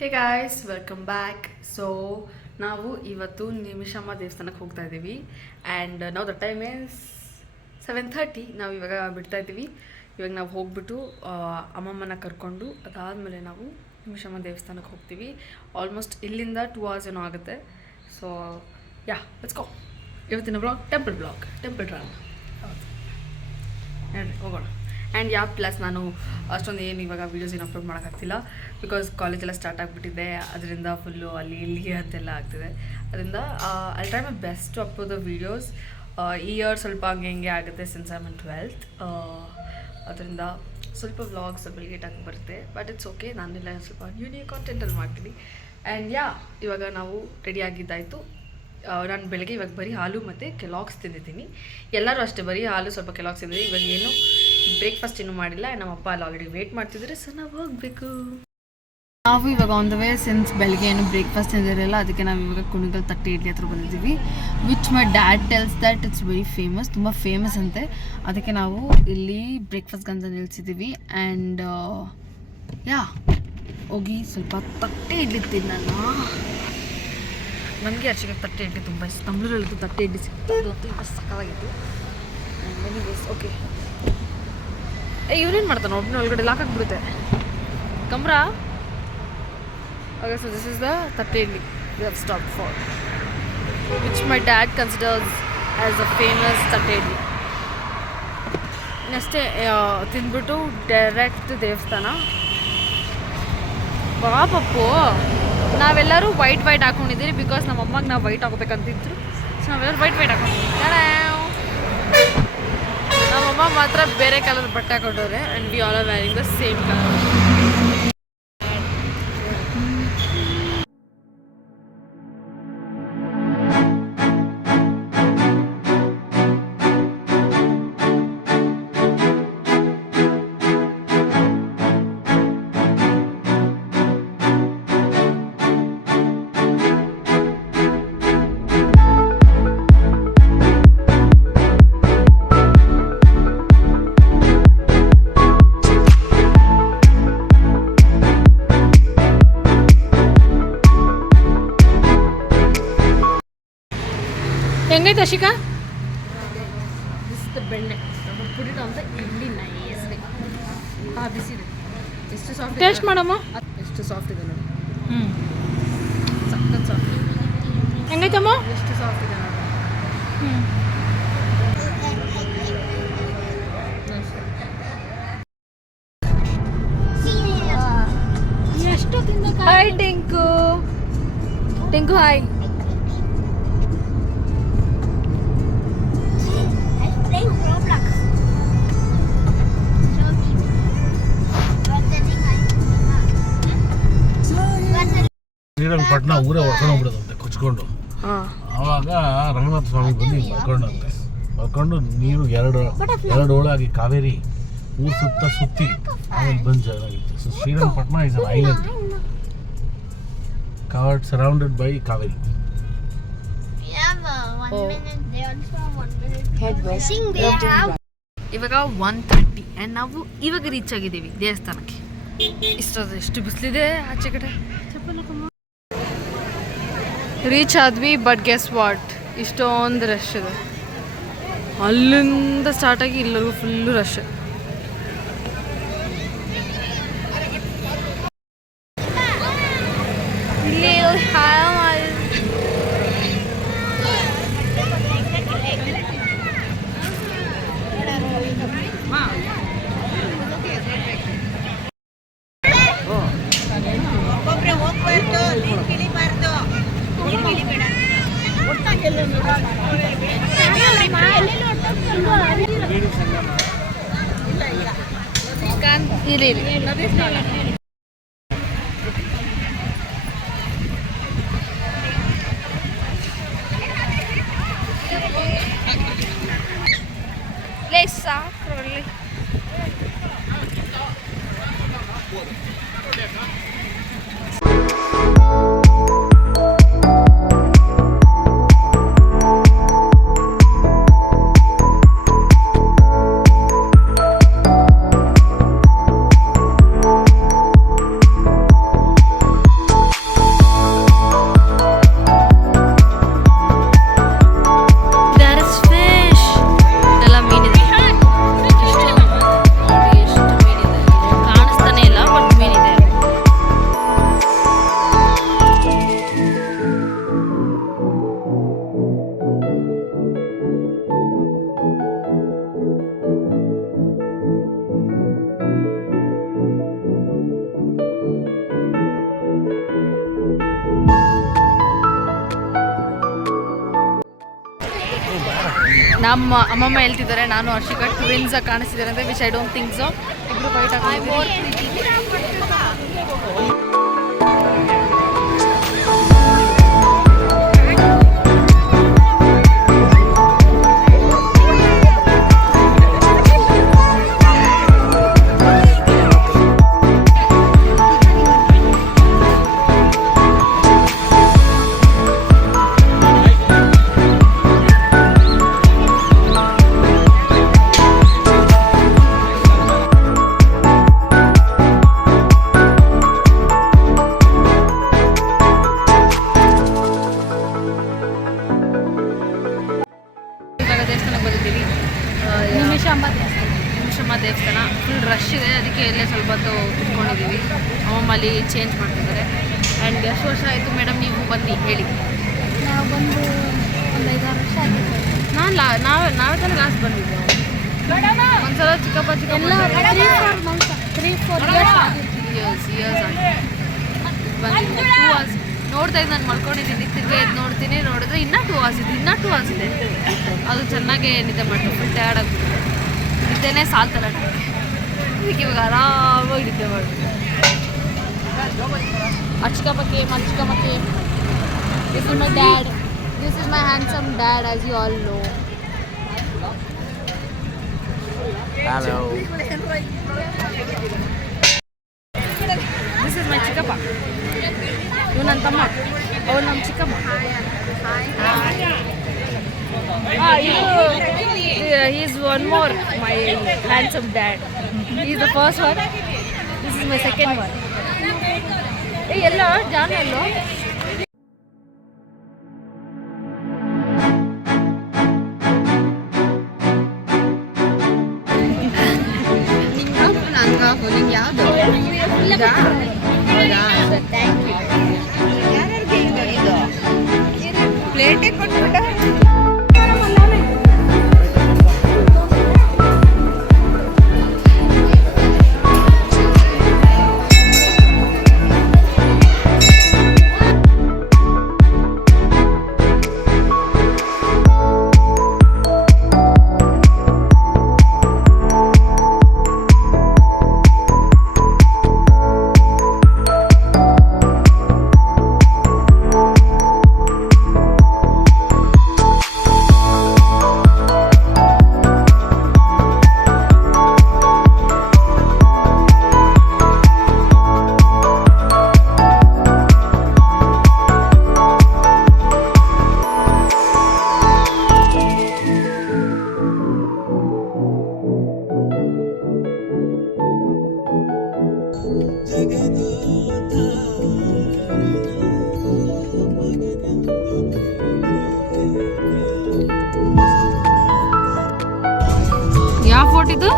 ಹೇ guys, welcome back. So ನಾವು ಇವತ್ತು ನಿಮಿಷಮ್ಮ ದೇವಸ್ಥಾನಕ್ಕೆ ಹೋಗ್ತಾ ಇದ್ದೀವಿ. ಆ್ಯಂಡ್ ನಾವು ದ ಟೈಮ್ ಈಸ್ 7:30. ನಾವು ಇವಾಗ ಬಿಡ್ತಾ ಇದ್ದೀವಿ. ಇವಾಗ ನಾವು ಹೋಗ್ಬಿಟ್ಟು ಅಮ್ಮಮ್ಮನ ಕರ್ಕೊಂಡು ಅದಾದಮೇಲೆ ನಾವು ನಿಮಿಷಮ್ಮ ದೇವಸ್ಥಾನಕ್ಕೆ ಹೋಗ್ತೀವಿ. ಆಲ್ಮೋಸ್ಟ್ ಇಲ್ಲಿಂದ 2 hours ಏನೋ ಆಗುತ್ತೆ. So yeah, let's go. ಇವತ್ತಿನ ಬ್ಲಾಗ್ ಟೆಂಪಲ್ ರನ್. ಹೇಳಿ ಹೋಗೋಣ. ಆ್ಯಂಡ್ ಪ್ಲಸ್ ನಾನು ಅಷ್ಟೊಂದು ಏನು ಇವಾಗ ವೀಡಿಯೋಸ್ ಏನು ಅಪ್ಲೋಡ್ ಮಾಡೋಕ್ಕಾಗ್ತಿಲ್ಲ, ಬಿಕಾಸ್ ಕಾಲೇಜೆಲ್ಲ ಸ್ಟಾರ್ಟ್ ಆಗಿಬಿಟ್ಟಿದೆ. ಅದರಿಂದ ಫುಲ್ಲು ಅಲ್ಲಿ ಇಲ್ಲಿಗೆ ಅಂತೆಲ್ಲ ಆಗ್ತಿದೆ. ಅದರಿಂದ I try my best to upload the videos. ಈ ಇಯರ್ ಸ್ವಲ್ಪ ಹಂಗೆ ಆಗುತ್ತೆ since I am in 12th. ಅದರಿಂದ ಸ್ವಲ್ಪ ವ್ಲಾಗ್ ಸ್ವಲ್ಪ ಲೇಟಾಗಿ ಬರುತ್ತೆ, ಬಟ್ ಇಟ್ಸ್ ಓಕೆ. ನಾನೆಲ್ಲ ಸ್ವಲ್ಪ ನ್ಯೂ ಕಾಂಟೆಂಟಲ್ಲಿ ಮಾಡ್ತೀನಿ. ಆ್ಯಂಡ್ ಇವಾಗ ನಾವು ರೆಡಿ ಆಗಿದ್ದಾಯಿತು. ನಾನು ಬೆಳಗ್ಗೆ ಇವಾಗ ಬರೀ ಹಾಲು ಮತ್ತು ಕೆಲಾಕ್ಸ್ ತಿಂದಿದ್ದೀನಿ. ಎಲ್ಲರೂ ಅಷ್ಟೇ, ಬರೀ ಹಾಲು ಸ್ವಲ್ಪ ಕೆಲಾಕ್ಸ್ ತಿಂದಿದ್ದೀವಿ. ಇವಾಗ ಏನು ಬ್ರೇಕ್ಫಾಸ್ಟ್ ಇನ್ನೂ ಮಾಡಿಲ್ಲ. ನಮ್ಮ ಅಪ್ಪ ಅಲ್ಲಿ ಆಲ್ರೆಡಿ ವೇಟ್ ಮಾಡ್ತಿದ್ದಾರೆ. ಸೊ ನಾವು ಹೋಗಬೇಕು. ನಾವು ಇವಾಗ ಆನ್ ದ ವೇ, ಸಿನ್ಸ್ ಬೆಳಗ್ಗೆ ಏನು ಬ್ರೇಕ್ಫಾಸ್ಟ್ ತಿಂದಿರಲಿಲ್ಲ, ಅದಕ್ಕೆ ನಾವು ಇವಾಗ ಕುಣಿಗಲ್ ತಟ್ಟೆ ಇಡ್ಲಿ ಹತ್ರ ಬಂದಿದ್ದೀವಿ. Which my dad tells that it's very famous, ತುಂಬ ಫೇಮಸ್ ಅಂತೆ. ಅದಕ್ಕೆ ನಾವು ಇಲ್ಲಿ ಬ್ರೇಕ್ಫಾಸ್ಟ್ಗಂತ ನಿಲ್ಸಿದ್ದೀವಿ. ಆ್ಯಂಡ್ ಹೋಗಿ ಸ್ವಲ್ಪ ತಟ್ಟೆ ಇಡ್ಲಿ ತಿನ್ನೋಣ. ನನಗೆ ಆ್ಯಕ್ಚುಲಿ ತಟ್ಟೆ ಇಡ್ಲಿ ತುಂಬ ಇಷ್ಟ. ತಮಿಳಲ್ಲಿದ್ದು ತಟ್ಟೆ ಇಡ್ಲಿ ಸಿಗ್ತದೆ ಅಂತ ತುಂಬ ಸಕ್ಕತ್ತಾಗಿತ್ತು. ಓಕೆ, ಇವನೇನು ಮಾಡ್ತಾನೆ ಒಬ್ಬನೇ ಒಳಗಡೆ ಲಾಕ್ ಆಗಿಬಿಡುತ್ತೆ ಕಮ್ರ. Okay, so this is the thatte idli we have stop for, which my dad considers as a famous thatte idli. ನೆಕ್ಸ್ಟೇ ತಿಂದ್ಬಿಟ್ಟು ಡೈರೆಕ್ಟ್ ದೇವಸ್ಥಾನ. ಬಾ ಪಪ್ಪು, ನಾವೆಲ್ಲರೂ ವೈಟ್ ಹಾಕೊಂಡಿದ್ದೀರಿ, ಬಿಕಾಸ್ ನಮ್ಮ ಅಮ್ಮಗೆ ನಾವು ವೈಟ್ ಹಾಕೋಬೇಕಂತಿದ್ರು. ಸೊ ನಾವೆಲ್ಲರೂ ವೈಟ್ ಹಾಕೊಂಡಿದ್ದೀವಿ. ನಮ್ಮಮ್ಮ ಮಾತ್ರ ಬೇರೆ ಕಲರ್ ಬಟ್ಟೆ ಹಾಕೊಂಡವ್ರೆ. And we all are wearing the same colour. ಹೆಂಗೈತೆ ಅಶಿಕಾ? ಬೆಣ್ಣೆ ಪುಡಿಟು ಅಂತ ಇಲ್ಲಿ ನೈಸ್ಲಿ ಬಿಸಿದೆ. ಎಷ್ಟು ಸಾಫ್ಟ್, ಟೇಸ್ಟ್ ಮಾಡಮ್ಮ. ಎಷ್ಟು ಸಾಫ್ಟ್ ಇದೆ ನೋಡಿ. ಸಖತ್ ಸಾಫ್ಟ್. ಹೆಂಗೈತಮ್ಮ? ಎಷ್ಟು ಸಾಫ್ಟ್ ಇದೆ ನೋಡಿ. ಎಷ್ಟು ತಿಂದ. ಹಾಯ್ ಟಿಂಕು. ಟಿಂಕು ಹಾಯ್. ಶ್ರೀರಂಗಪಟ್ಟಣ ಊರೇ ಹೊಡ್ಕೊಂಡೋಗ್ಬಿಡೋದಂತೆ ಕೊಚ್ಕೊಂಡು. ಆವಾಗ ರಂಗನಾಥ ಸ್ವಾಮಿ ಬಂದು ಮಲ್ಕೊಂಡಂತೆ. ಮಲ್ಕೊಂಡು ನೀರು ಎರಡು ಓಳಾಗಿ ಕಾವೇರಿ ಊರು ಸುತ್ತಿ ಆಮೇಲೆ ಬಂದು ಜಾಗಿತ್ತು. So Srirangapatna is an island covered surrounded by Kaveri. ಇವಾಗ 1:30 ಆ್ಯಂಡ್ ನಾವು ಇವಾಗ ರೀಚ್ ಆಗಿದ್ದೀವಿ ದೇವಸ್ಥಾನಕ್ಕೆ. ಎಷ್ಟು ಬಿಸಿಲಿದೆ ಆಚೆ ಕಡೆ. ರೀಚ್ ಆದ್ವಿ, ಬಟ್ ಗೆಸ್ ವಾಟ್, ಇಷ್ಟೊಂದು ರಶ್ ಇದೆ. ಅಲ್ಲಿಂದ ಸ್ಟಾರ್ಟ್ ಆಗಿ ಇಲ್ಲಿಗೂ ಫುಲ್ಲು ರಶ್. ಇಲ್ಲಿ ಸಾಕ್ರಲ್ಲಿ ನಮ್ಮ ಅಮ್ಮಮ್ಮ ಹೇಳ್ತಿದ್ದಾರೆ ನಾನು ಹರ್ಷಿಕಾ ಟ್ವಿನ್ಸ್ ಕಾಣಿಸ್ತಿದ್ದಾರೆ ಅಂತ which I don't think so. ಇಬ್ರು ಫೈಟ್ ದೇವಸ್ಥಾನಕ್ಕೆ ಬಂದಿದ್ದೀವಿ. ನಿಮಿಷಮ್ಮ ದೇವಸ್ಥಾನ ಫುಲ್ ರಶ್ ಇದೆ, ಅದಕ್ಕೆ ಇಲ್ಲೇ ಸ್ವಲ್ಪ ಹೊತ್ತು ಕುತ್ಕೊಂಡಿದ್ದೀವಿ. ಅಮ್ಮಮ್ಮ ಅಲ್ಲಿ ಚೇಂಜ್ ಮಾಡ್ತಿದ್ದಾರೆ. ಆ್ಯಂಡ್ ಎಷ್ಟು ವರ್ಷ ಆಯಿತು ಮೇಡಮ್ ನೀವು ಬನ್ನಿ ಹೇಳಿ? ನಾವು ಬಂದು ಒಂದು 5-6 ವರ್ಷ ಆಗಿದೆ. ನಾವೇ ತಾನೇ ಲಾಸ್ಟ್ ಬಂದಿದ್ದೆ. ಒಂದ್ಸಲ ಚಿಕ್ಕಪ್ಪ 3-4 ಇಯರ್ಸ್ ಆಗಿದೆ ಬಂದಿದ್ದೆ. 2 hours ನೋಡ್ತಾ ಇದ್ದು ನಾನು ಮಲ್ಕೊಂಡಿದ್ದೀನಿ. ತಿರ್ಗಿ ಎದ್ದು ನೋಡಿದ್ರೆ ಇನ್ನೂ 2 hours ಇದೆ, ಇನ್ನೂ 2 hours ಇದೆ. ಅದು ಚೆನ್ನಾಗೇ ನಿದ್ದೆ ಮಾಡ್ತೀವಿ. ಫುಲ್ ಟಯರ್ಡ್ ಆಗ್ಬಿಟ್ಟು ನಿದ್ದೆನೇ ಸಾಲ್ತಲ್ಲ ನನಗೆ. ಇದಕ್ಕೆ ಇವಾಗ ಆರಾಮಾಗಿ ನಿದ್ದೆ ಮಾಡ್ತೀವಿ. ಅಚ್ಚಿಕಮ್ಮಕ್ಕೆ This is my dad. This is my handsome dad, as you all know. Hello. This is my ಚಿಕ್ಕಪ್ಪ. ಇವ್ ನನ್ನ ತಮ್ಮ, ಅವ್ರು ನಮ್ಮ ಚಿಕ್ಕಮ್ಮ. He is one more, my handsome dad. He is the first one. This is my second one. Hey, hello, John, hello. ನಿಂಗೆ ಯಾವುದು thank you. ಯಾರ್ಯಾರಿಗೆ ಇದು ಪ್ಲೇಟೇ ಕೊಟ್ಬಿಟ್ಟ. ಯಾವ ಫೋರ್ಟ್ ಇದು?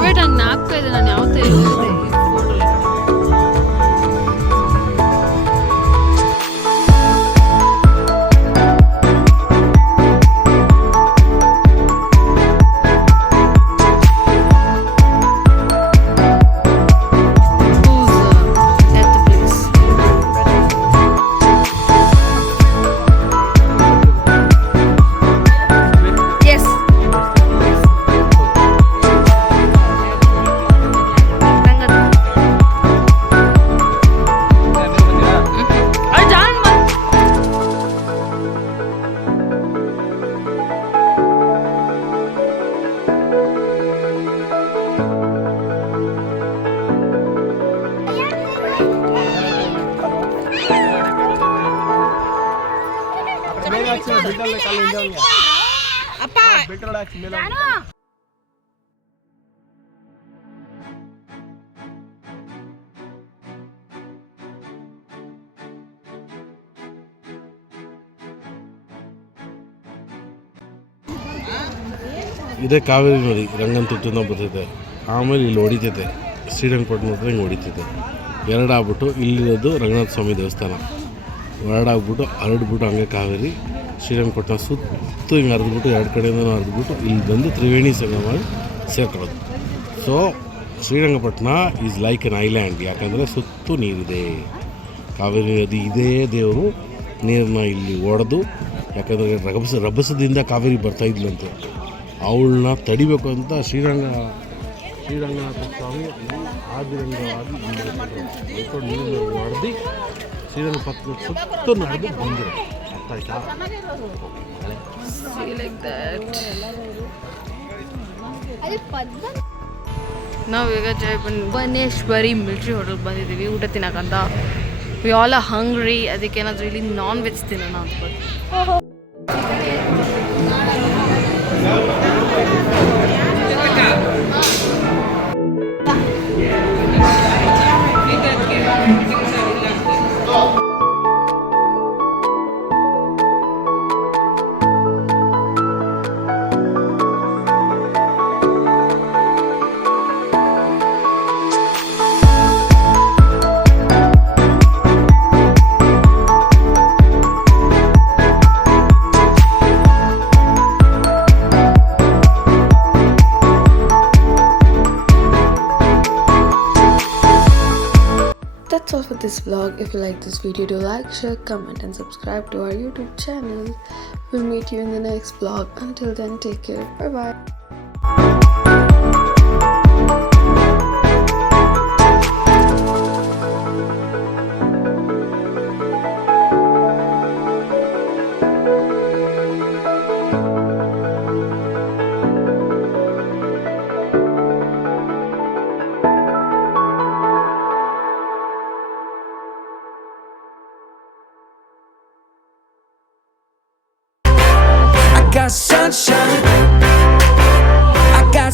ವೇಟ್, ಹಂಗೆ ನಾಪ್ಕ ಇದೆ. ನಾನು ಯಾವತ್ತೇ ಅಪ್ಪ ಇದೇ ಕಾವೇರಿ ನದಿ ರಂಗನತಿಟ್ಟಿಂದ ಬರ್ತೈತೆ. ಆಮೇಲೆ ಇಲ್ಲಿ ಹೊಡಿತೈತೆ, ಶ್ರೀರಂಗಪಟ್ಟಣ ಹತ್ರ ಹಿಂಗೆ ಹೊಡಿತೈತೆ. ಎರಡಾಗ್ಬಿಟ್ಟು ಇಲ್ಲಿರೋದು ರಂಗನಾಥ ಸ್ವಾಮಿ ದೇವಸ್ಥಾನ. ಹೊರಡಾಗ್ಬಿಟ್ಟು ಹರಡ್ಬಿಟ್ಟು ಹಂಗೆ ಕಾವೇರಿ ಶ್ರೀರಂಗಪಟ್ಟಣ ಸುತ್ತು ಹಿಂಗೆ ಹರಿದ್ಬಿಟ್ಟು 2 ಕಡೆಯಿಂದನೂ ಹರಿದ್ಬಿಟ್ಟು ಇಲ್ಲಿ ಬಂದು ತ್ರಿವೇಣಿ ಸಂಗಮ ಸೇರ್ಕೊಳ್ಳೋದು. So Srirangapatna is like an island. ಯಾಕಂದರೆ ಸುತ್ತು ನೀರಿದೆ. ಕಾವೇರಿ ನದಿ ಇದೇ ದೇವರು ನೀರನ್ನ ಇಲ್ಲಿ ಒಡೆದು, ಯಾಕಂದರೆ ರಭಸದಿಂದ ಕಾವೇರಿ ಬರ್ತಾಯಿದ್ಲಂತೆ, ಅವಳನ್ನ ತಡಿಬೇಕು ಅಂತ ಶ್ರೀರಂಗನಾಥ ಸ್ವಾಮಿ ಆದಿರಂಗವಾಗಿ ಹೇಳ್ಕೊಂಡು ನೀರನ್ನ ಹೊಡೆದು ಶ್ರೀರಂಗಪಟ್ಟಣ ಸುತ್ತ ನಡೆದು ಬಂದರು. ಅರ್ಥ ಆಯ್ತಾ? ನಾವು ಈಗ ಬನ್ನೇಶ್ವರಿ ಮಿಲ್ಟ್ರಿ ಹೋಟೆಲ್ ಬಂದಿದ್ದೀವಿ ಊಟ ತಿನ್ನಕ್ಕಂತ. ವಿ ಆಲ್ ಆರ್ ಹಂಗ್ರಿ, ಅದಕ್ಕೆ ಏನಾದರೂ ಇಲ್ಲಿ ನಾನ್ ವೆಜ್ ತಿನ್ನೋಣ ಅಂತ. That's all for this vlog. If you like this video, do like, share, comment and subscribe to our YouTube channel. We'll meet you in the next vlog. Until then, take care. Bye bye. I got sunshine. I got